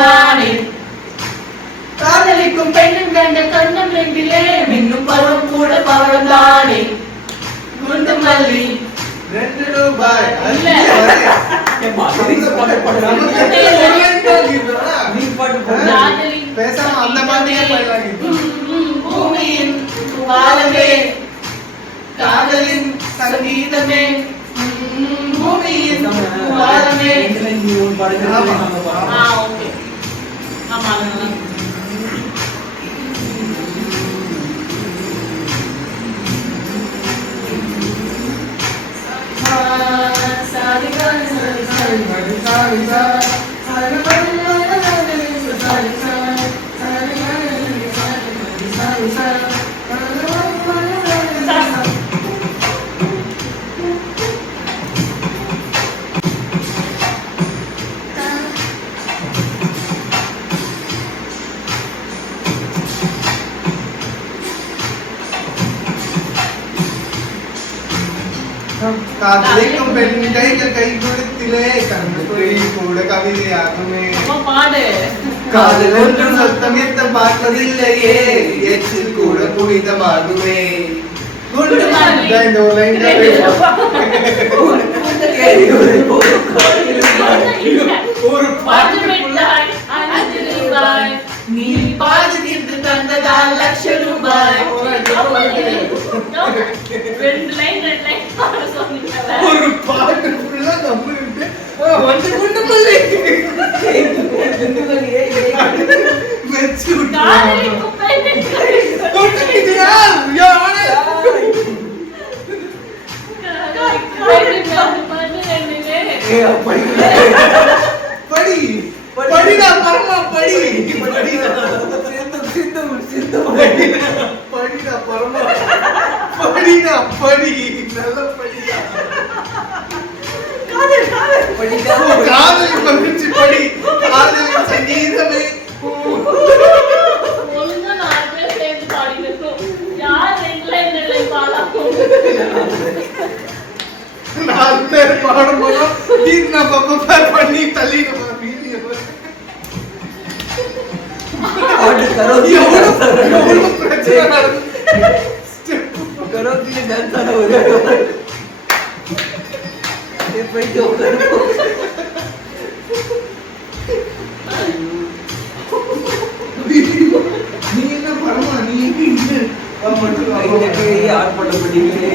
தானே காதலிக்கும் பெண்ணும் கண்ட கண்ணம் ரெண்டிலே மின்னும் பருவம் கூட பவளம் தானே குண்டு மல்லி ₹2 இல்ல பேசாம அந்த மாதிரியே போயிடலாம். பூமியின் வாழவே காதலின் சங்கீதமே பூமியின் வாழவே ஓகே ஆமா காதலிக்கும் பெண் கைகள் கை கொடுத்திலே கண்ணுக்குறி கூட கவிதையாகுமே பாடு காதல் ஒன்றும் சத்தம் எத்த பார்ப்பதில்லையே எச்சில் கூட புனிதமாகுமே ஒரு பாட்டு நீ பாதுகிட்டு தந்ததால் ₹1,00,000 ஒரு பாட்டு ஃபுல்லா கம்ப்ளீட் வந்து படி படிடா பரமா படி படிடா பரமா படிடா படி நல்ல படிடா காதல் மகிழ்ச்சி படி காதல் சங்கீதமே ஒழுங்கா 4 பேர் சேர்ந்து பாடினோம் யார் 2 லைன் பாடலாம் 4 பேர் பாடும்போது தீர்னா பாப்பா பண்ணி தள்ளிடுமா வீடியோ ऑर्डर करो எவ்வளவு பிரச்சனை करो कि जानता ना हो जाएगा ये पैसे करो நீ என்ன பரமா நீ எங்க இங்க और मतलब ये आठ पट पड़ी है